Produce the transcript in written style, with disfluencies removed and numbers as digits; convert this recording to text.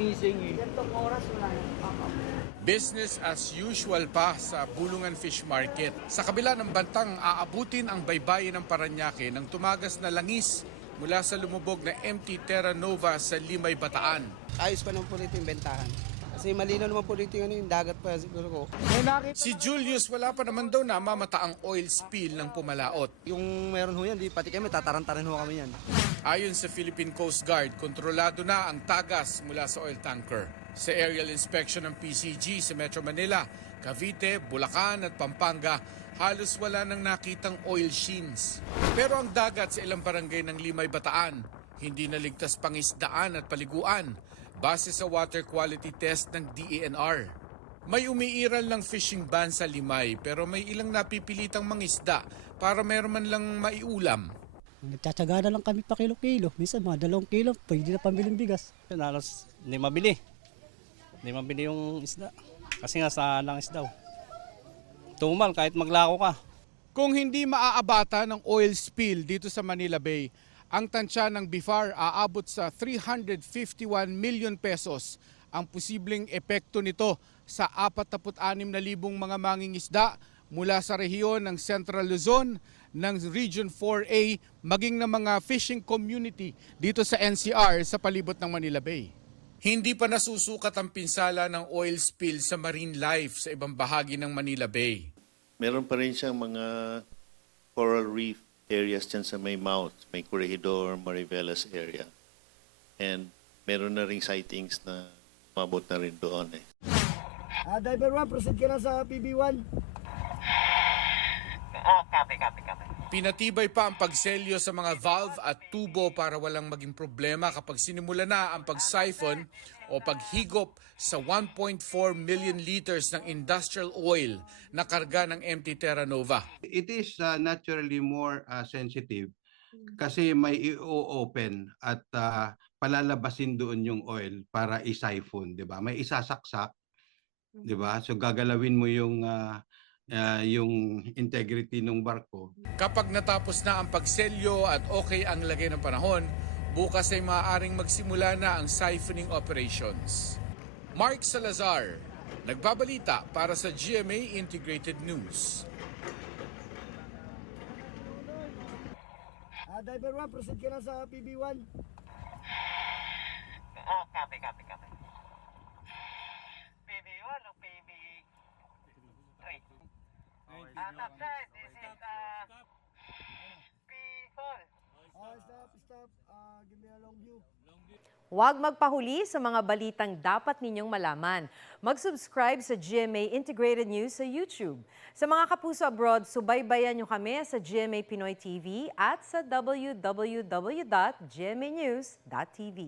Gantong oras wala na. Business as usual pa sa Bulungan Fish Market. Sa kabila ng bantang aabutin ang baybayin ng Parañaque ng tumagas na langis mula sa lumubog na MT Terra Nova sa Limay, Bataan. Ayos pa naman po rito yung bentahan. Kasi malinaw naman po rito yung dagat pa siguro ko. Si Julius wala pa naman daw namamata ang oil spill ng pumalaot. Yung meron ho yan, di pati kami, tataran-taran ho kami yan. Ayon sa Philippine Coast Guard, kontrolado na ang tagas mula sa oil tanker. Sa aerial inspection ng PCG sa Metro Manila, Cavite, Bulacan at Pampanga, halos wala nang nakitang oil sheens. Pero ang dagat sa ilang barangay ng Limay, Bataan, hindi naligtas pangisdaan at paliguan base sa water quality test ng DENR. May umiiral ng fishing ban sa Limay pero may ilang napipilitang mangisda para meron man lang maiulam. Nagtsatsaga na lang kami pa kilo-kilo. Minsan mga 2 kilo, pwede na pambiling bigas. Halos hindi mabili. Hindi mabili yung isda. Kasi nga sa langis daw. Tumal kahit maglako ka. Kung hindi maaabata ng oil spill dito sa Manila Bay, ang tansya ng BIFAR aabot sa 351 million pesos ang posibleng epekto nito sa 46,000 mga mangingisda mula sa rehiyon ng Central Luzon, ng Region 4A, maging ng mga fishing community dito sa NCR sa palibot ng Manila Bay. Hindi pa nasusukat ang pinsala ng oil spill sa marine life sa ibang bahagi ng Manila Bay. Meron pa rin siyang mga coral reef areas dyan sa may mouth, may Corregidor, Mariveles area. And meron na ring sightings na umabot na rin doon eh. Diver 1, proceed ka na sa PB1. Copy. Pinatibay pa ang pagselyo sa mga valve at tubo para walang maging problema kapag sinimula na ang pag-siphon o paghigop sa 1.4 million liters ng industrial oil na karga ng MT Terra Nova. It is naturally more sensitive kasi may i-open at palalabasin doon yung oil para i-siphon, 'di ba? May isasaksak, 'di ba? So gagalawin mo yung integrity ng barko. Kapag natapos na ang pagselyo at okay ang lagay ng panahon, bukas ay maaaring magsimula na ang siphoning operations. Mark Salazar, nagbabalita para sa GMA Integrated News. Diver 1, proceed ka na sa PB1. Copy. PB1 o PB3? Top side, this is P4. Stop. Give me a long view. Huwag magpahuli sa mga balitang dapat ninyong malaman. Mag-subscribe sa GMA Integrated News sa YouTube. Sa mga kapuso abroad, subaybayan nyo kami sa GMA Pinoy TV at sa www.gmanews.tv.